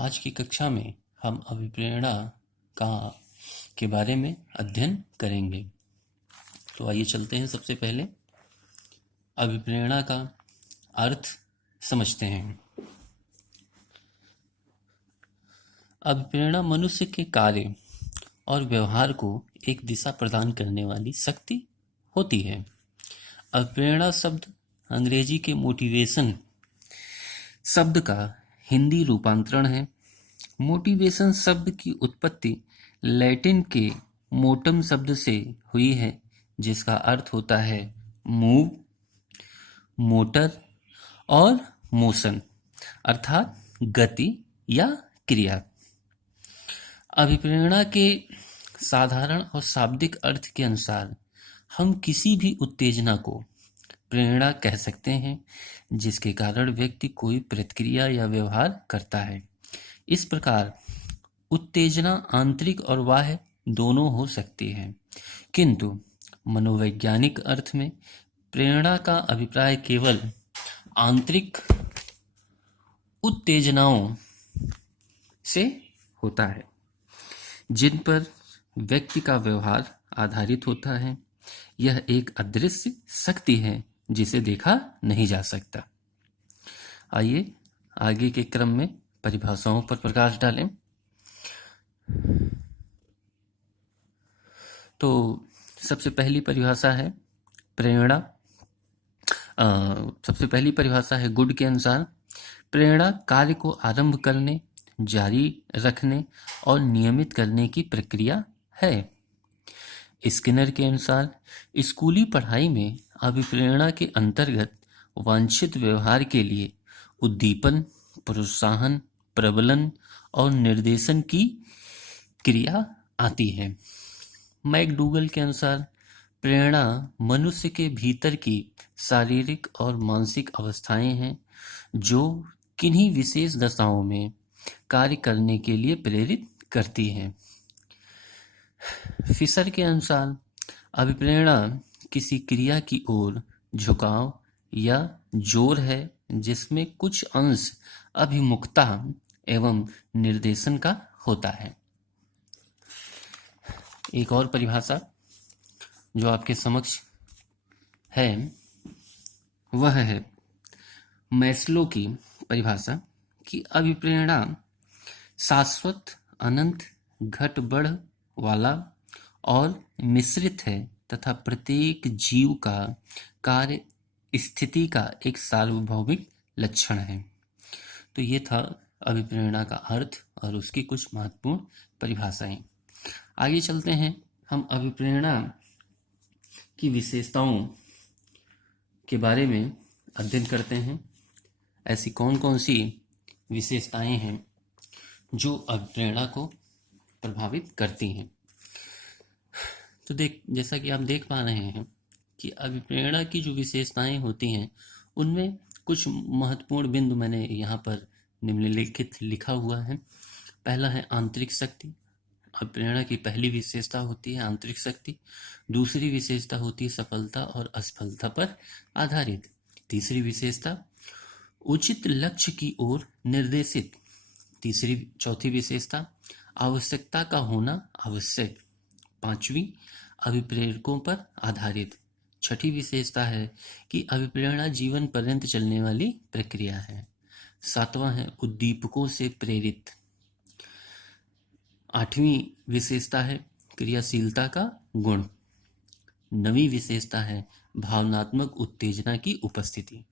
आज की कक्षा में हम अभिप्रेरणा का के बारे में अध्ययन करेंगे। तो आइए चलते हैं। सबसे पहले अभिप्रेरणा का अर्थ समझते हैं। अभिप्रेरणा मनुष्य के कार्य और व्यवहार को एक दिशा प्रदान करने वाली शक्ति होती है। अभिप्रेरणा शब्द अंग्रेजी के मोटिवेशन शब्द का हिंदी रूपांतरण है। मोटिवेशन शब्द की उत्पत्ति लैटिन के मोटम शब्द से हुई है, जिसका अर्थ होता है मूव, मोटर और मोशन, अर्थात गति या क्रिया। अभिप्रेरणा के साधारण और शाब्दिक अर्थ के अनुसार हम किसी भी उत्तेजना को प्रेरणा कह सकते हैं, जिसके कारण व्यक्ति कोई प्रतिक्रिया या व्यवहार करता है। इस प्रकार उत्तेजना आंतरिक और बाह्य दोनों हो सकती है, किंतु मनोवैज्ञानिक अर्थ में प्रेरणा का अभिप्राय केवल आंतरिक उत्तेजनाओं से होता है, जिन पर व्यक्ति का व्यवहार आधारित होता है। यह एक अदृश्य शक्ति है जिसे देखा नहीं जा सकता। आइए आगे के क्रम में परिभाषाओं पर प्रकाश डालें। तो सबसे पहली परिभाषा है प्रेरणा। सबसे पहली परिभाषा है गुड के अनुसार प्रेरणा कार्य को आरंभ करने, जारी रखने और नियमित करने की प्रक्रिया है। स्किनर के अनुसार स्कूली पढ़ाई में अभिप्रेरणा के अंतर्गत वांछित व्यवहार के लिए उद्दीपन, प्रोत्साहन, प्रबलन और निर्देशन की क्रिया आती है। मैकडूगल के अनुसार प्रेरणा मनुष्य के भीतर की शारीरिक और मानसिक अवस्थाएं हैं जो किन्हीं विशेष दशाओं में कार्य करने के लिए प्रेरित करती हैं। फिशर के अनुसार अभिप्रेरणा किसी क्रिया की ओर झुकाव या जोर है जिसमें कुछ अंश अभिमुखता एवं निर्देशन का होता है। एक और परिभाषा जो आपके समक्ष है वह है मैस्लो की परिभाषा कि अभिप्रेरणा शाश्वत, अनंत, घट बढ़ वाला और मिश्रित है तथा प्रत्येक जीव का कार्य स्थिति का एक सार्वभौमिक लक्षण है। तो ये था अभिप्रेरणा का अर्थ और उसकी कुछ महत्वपूर्ण परिभाषाएं। आगे चलते हैं। हम अभिप्रेरणा की विशेषताओं के बारे में अध्ययन करते हैं। ऐसी कौन कौन सी विशेषताएं हैं जो अभिप्रेरणा को प्रभावित करती हैं। तो जैसा कि आप देख पा रहे हैं कि अभिप्रेरणा की जो विशेषताएं होती हैं उनमें कुछ महत्वपूर्ण बिंदु मैंने यहाँ पर निम्नलिखित लिखा हुआ है। पहला है आंतरिक शक्ति। अभिप्रेरणा की पहली विशेषता होती है आंतरिक शक्ति। दूसरी विशेषता होती है सफलता और असफलता पर आधारित। तीसरी विशेषता उचित लक्ष्य की ओर निर्देशित। चौथी विशेषता आवश्यकता का होना आवश्यक। पांचवी अभिप्रेरकों पर आधारित। छठी विशेषता है कि अभिप्रेरणा जीवन पर्यंत चलने वाली प्रक्रिया है। सातवां है उद्दीपकों से प्रेरित। आठवीं विशेषता है क्रियाशीलता का गुण। नवीं विशेषता है भावनात्मक उत्तेजना की उपस्थिति।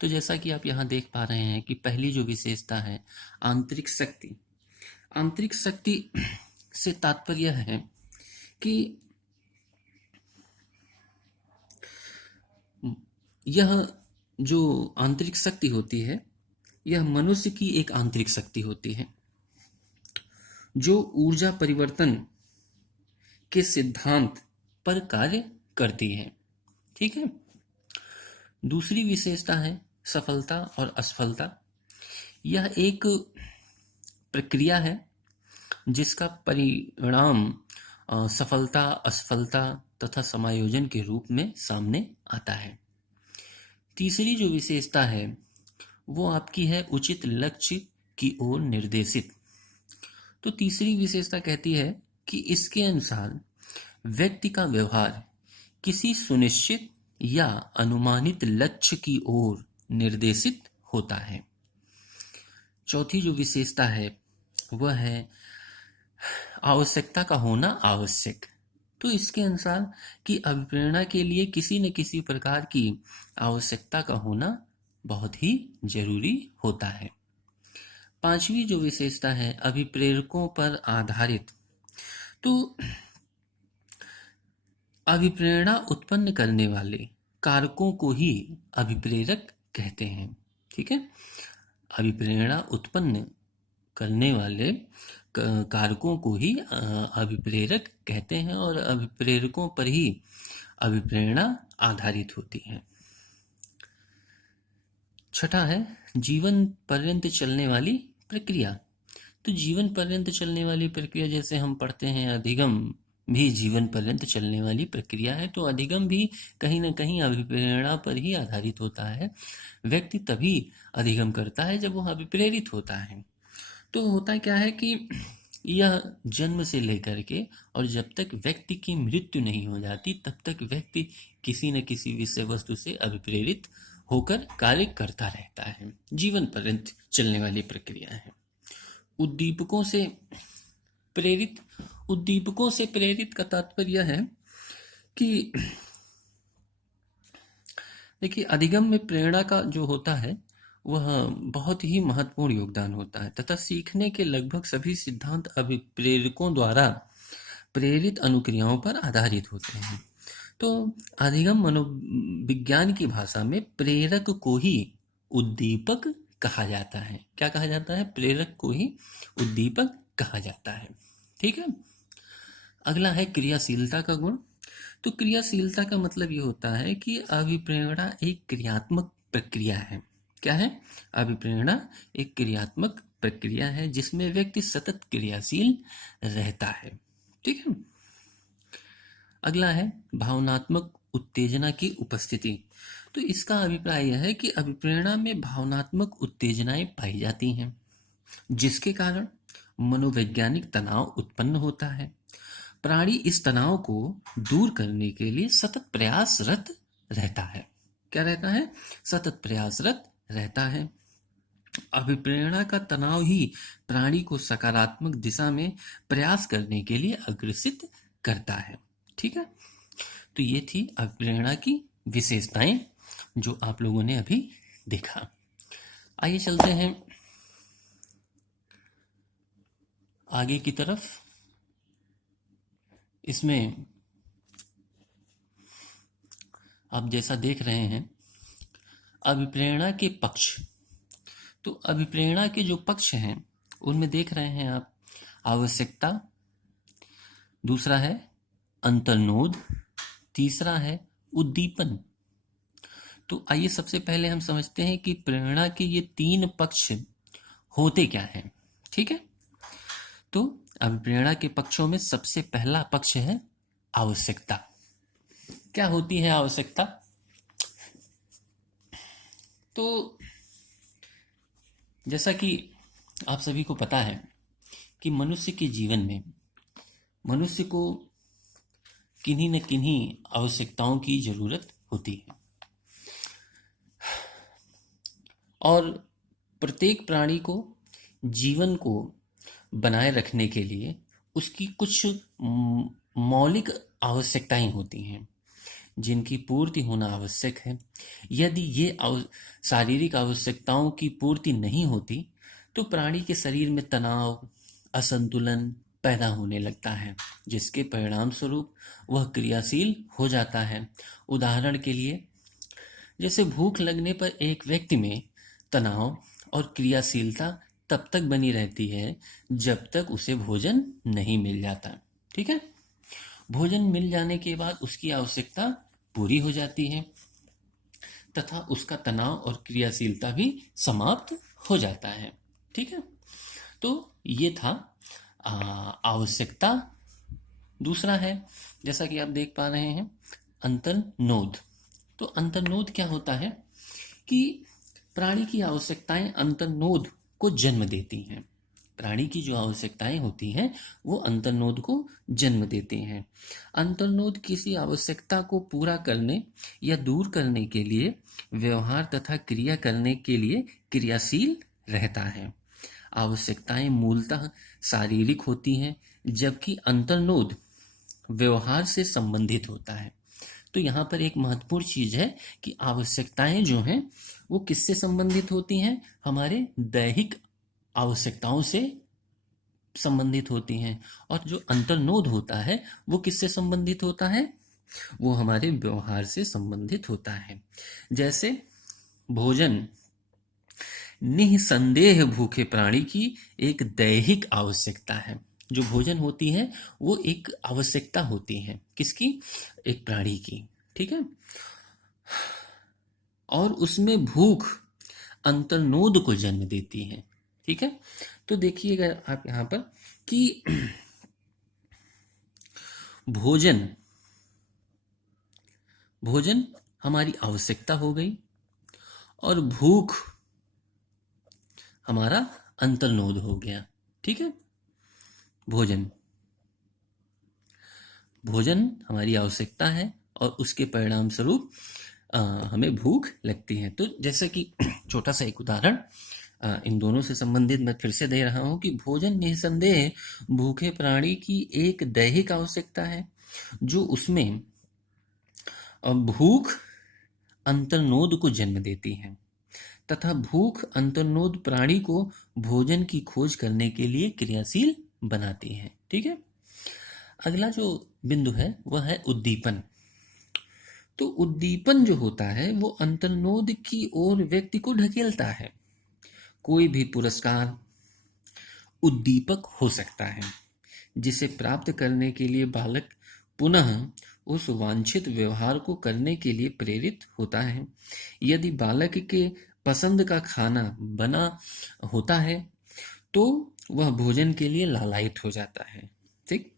तो जैसा कि आप यहाँ देख पा रहे हैं कि पहली जो विशेषता है आंतरिक शक्ति। आंतरिक शक्ति से तात्पर्य है कि यह जो आंतरिक शक्ति होती है यह मनुष्य की एक आंतरिक शक्ति होती है जो ऊर्जा परिवर्तन के सिद्धांत पर कार्य करती है। ठीक है। दूसरी विशेषता है सफलता और असफलता। यह एक प्रक्रिया है जिसका परिणाम सफलता, असफलता तथा समायोजन के रूप में सामने आता है। तीसरी जो विशेषता है वो आपकी है उचित लक्ष्य की ओर निर्देशित। तो तीसरी विशेषता कहती है कि इसके अनुसार व्यक्ति का व्यवहार किसी सुनिश्चित या अनुमानित लक्ष्य की ओर निर्देशित होता है। चौथी जो विशेषता है वह है आवश्यकता का होना आवश्यक। तो इसके अनुसार कि अभिप्रेरणा के लिए किसी न किसी प्रकार की आवश्यकता का होना बहुत ही जरूरी होता है। पांचवी जो विशेषता है अभिप्रेरकों पर आधारित। तो अभिप्रेरणा उत्पन्न करने वाले कारकों को ही अभिप्रेरक कहते हैं। ठीक है, अभिप्रेरणा उत्पन्न करने वाले कारकों को ही अभिप्रेरक कहते हैं और अभिप्रेरकों पर ही अभिप्रेरणा आधारित होती है। छठा है जीवन पर्यंत चलने वाली प्रक्रिया। तो जीवन पर्यंत चलने वाली प्रक्रिया जैसे हम पढ़ते हैं अधिगम भी जीवन पर्यंत चलने वाली प्रक्रिया है। तो अधिगम भी कहीं ना कहीं अभिप्रेरणा पर ही आधारित होता है। व्यक्ति तभी अधिगम करता है जब वह अभिप्रेरित होता है। तो होता क्या है कि यह जन्म से लेकर के और जब तक व्यक्ति की मृत्यु नहीं हो जाती तब तक व्यक्ति किसी न किसी विषय वस्तु से अभिप्रेरित होकर कार्य करता रहता है। जीवन पर्यंत चलने वाली प्रक्रिया है। उद्दीपकों से प्रेरित का तात्पर्य है कि देखिए अधिगम में प्रेरणा का जो होता है वह बहुत ही महत्वपूर्ण योगदान होता है तथा सीखने के लगभग सभी सिद्धांत अभिप्रेरकों द्वारा प्रेरित अनुक्रियाओं पर आधारित होते हैं। तो अधिगम मनोविज्ञान की भाषा में प्रेरक को ही उद्दीपक कहा जाता है। क्या कहा जाता है? प्रेरक को ही उद्दीपक कहा जाता है। ठीक है, अगला है क्रियाशीलता का गुण। तो क्रियाशीलता का मतलब ये होता है कि अभिप्रेरणा एक क्रियात्मक प्रक्रिया है। क्या है? अभिप्रेरणा एक क्रियात्मक प्रक्रिया है जिसमें व्यक्ति सतत क्रियाशील रहता है। ठीक है, अगला है भावनात्मक उत्तेजना की उपस्थिति। तो इसका अभिप्राय यह है कि अभिप्रेरणा में भावनात्मक उत्तेजनाएं पाई जाती हैं जिसके कारण मनोवैज्ञानिक तनाव उत्पन्न होता है। प्राणी इस तनाव को दूर करने के लिए सतत प्रयासरत रहता है। क्या रहता है? सतत प्रयासरत रहता है। अभिप्रेरणा का तनाव ही प्राणी को सकारात्मक दिशा में प्रयास करने के लिए अग्रसित करता है। ठीक है, तो ये थी अभिप्रेरणा की विशेषताएं जो आप लोगों ने अभी देखा। आइए चलते हैं आगे की तरफ। इसमें आप जैसा देख रहे हैं अभिप्रेरणा के पक्ष। तो अभिप्रेरणा के जो पक्ष हैं उनमें देख रहे हैं आप आवश्यकता, दूसरा है अंतर्नोद, तीसरा है उद्दीपन। तो आइए सबसे पहले हम समझते हैं कि प्रेरणा के ये तीन पक्ष होते क्या हैं। ठीक है, तो अभिप्रेरणा के पक्षों में सबसे पहला पक्ष है आवश्यकता। क्या होती है आवश्यकता? तो जैसा कि आप सभी को पता है कि मनुष्य के जीवन में मनुष्य को किन्हीं न किन्हीं आवश्यकताओं की जरूरत होती है और प्रत्येक प्राणी को जीवन को बनाए रखने के लिए उसकी कुछ मौलिक आवश्यकताएं होती हैं जिनकी पूर्ति होना आवश्यक है। यदि ये शारीरिक आवश्यकताओं की पूर्ति नहीं होती तो प्राणी के शरीर में तनाव, असंतुलन पैदा होने लगता है जिसके परिणाम स्वरूप वह क्रियाशील हो जाता है। उदाहरण के लिए जैसे भूख लगने पर एक व्यक्ति में तनाव और क्रियाशीलता तब तक बनी रहती है जब तक उसे भोजन नहीं मिल जाता। ठीक है, भोजन मिल जाने के बाद उसकी आवश्यकता पूरी हो जाती है तथा उसका तनाव और क्रियाशीलता भी समाप्त हो जाता है। ठीक है, तो ये था आवश्यकता। दूसरा है जैसा कि आप देख पा रहे हैं अंतर्नोद। तो अंतर्नोद क्या होता है कि प्राणी की आवश्यकताएं अंतर्नोद को जन्म देती हैं। प्राणी की जो आवश्यकताएं होती हैं वो अंतर्नोद को जन्म देते हैं। अंतर्नोद किसी आवश्यकता को पूरा करने या दूर करने के लिए व्यवहार तथा क्रिया करने के लिए क्रियाशील रहता है। आवश्यकताएं मूलतः शारीरिक होती हैं, जबकि अंतर्नोद व्यवहार से संबंधित होता है। तो यहाँ पर एक महत्वपूर्ण चीज है कि आवश्यकताएं जो हैं वो किससे संबंधित होती हैं? हमारे दैहिक आवश्यकताओं से संबंधित होती हैं। और जो अंतर्नोद होता है वो किससे संबंधित होता है? वो हमारे व्यवहार से संबंधित होता है। जैसे भोजन निसंदेह भूखे प्राणी की एक दैहिक आवश्यकता है। जो भोजन होती है वो एक आवश्यकता होती है, किसकी? एक प्राणी की, ठीक है। और उसमें भूख अंतर्नोद को जन्म देती है, ठीक है। तो देखिएगा आप यहां पर कि भोजन हमारी आवश्यकता हो गई और भूख हमारा अंतर्नोद हो गया, ठीक है। भोजन हमारी आवश्यकता है और उसके परिणाम स्वरूप हमें भूख लगती है। तो जैसे कि छोटा सा एक उदाहरण इन दोनों से संबंधित मैं फिर से दे रहा हूं कि भोजन निसंदेह भूखे प्राणी की एक दैहिक आवश्यकता है, जो उसमें भूख अंतर्नोद को जन्म देती है तथा भूख अंतर्नोद प्राणी को भोजन की खोज करने के लिए क्रियाशील बनाती है, ठीक है। अगला जो बिंदु है वह है उद्दीपन। तो उद्दीपन जो होता है वो अंतर्नोद की ओर व्यक्ति को ढकेलता है। कोई भी पुरस्कार उद्दीपक हो सकता है, जिसे प्राप्त करने के लिए बालक पुनः उस वांछित व्यवहार को करने के लिए प्रेरित होता है। यदि बालक के पसंद का खाना बना होता है तो वह भोजन के लिए लालायित हो जाता है, ठीक।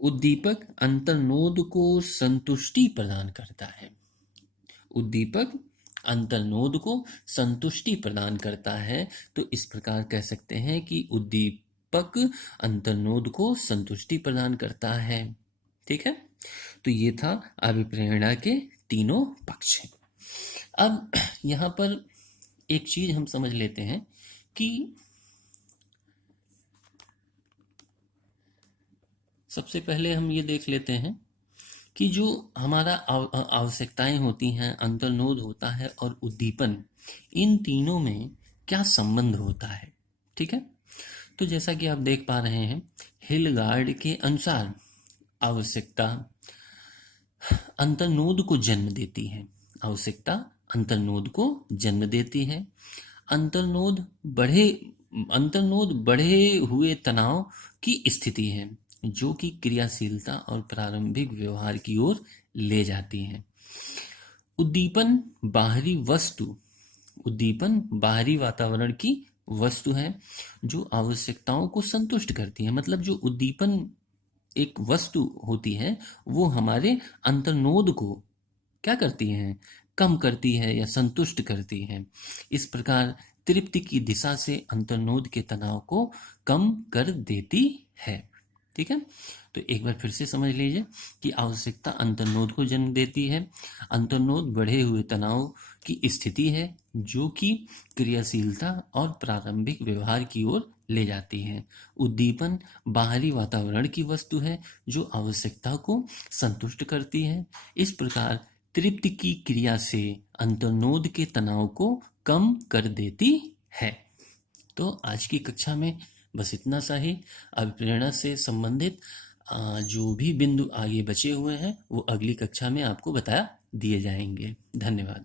उद्दीपक अंतर्नोद को संतुष्टि प्रदान करता है। उद्दीपक अंतर्नोद को संतुष्टि प्रदान करता है। तो इस प्रकार कह सकते हैं कि उद्दीपक अंतर्नोद को संतुष्टि प्रदान करता है, ठीक है। तो ये था अभिप्रेरणा के तीनों पक्ष। अब यहाँ पर एक चीज हम समझ लेते हैं कि सबसे पहले हम ये देख लेते हैं कि जो हमारा आवश्यकताएं होती हैं, अंतर्नोद होता है और उद्दीपन, इन तीनों में क्या संबंध होता है, ठीक है। तो जैसा कि आप देख पा रहे हैं हिलगार्ड के अनुसार आवश्यकता अंतर्नोद को जन्म देती है। आवश्यकता अंतर्नोद को जन्म देती है। अंतर्नोद बढ़े हुए तनाव की स्थिति है जो कि क्रियाशीलता और प्रारंभिक व्यवहार की ओर ले जाती है। उद्दीपन बाहरी वातावरण की वस्तु है जो आवश्यकताओं को संतुष्ट करती है। मतलब जो उद्दीपन एक वस्तु होती है वो हमारे अंतर्नोद को क्या करती है? कम करती है या संतुष्ट करती है। इस प्रकार तृप्ति की दिशा से अंतर्नोद के तनाव को कम कर देती है, ठीक है। तो एक बार फिर से समझ लीजिए कि आवश्यकता अंतर्नोद को जन्म देती है। अंतर्नोद बढ़े हुए तनाव की स्थिति है जो कि क्रियाशीलता और प्रारंभिक व्यवहार की ओर ले जाती है। उद्दीपन बाहरी वातावरण की वस्तु है जो आवश्यकता को संतुष्ट करती है। इस प्रकार तृप्ति की क्रिया से अंतर्नोद के तनाव को कम कर देती है। तो आज की कक्षा में बस इतना सा ही। अभिप्रेरणा से संबंधित जो भी बिंदु आगे बचे हुए हैं वो अगली कक्षा में आपको बता दिए जाएंगे। धन्यवाद।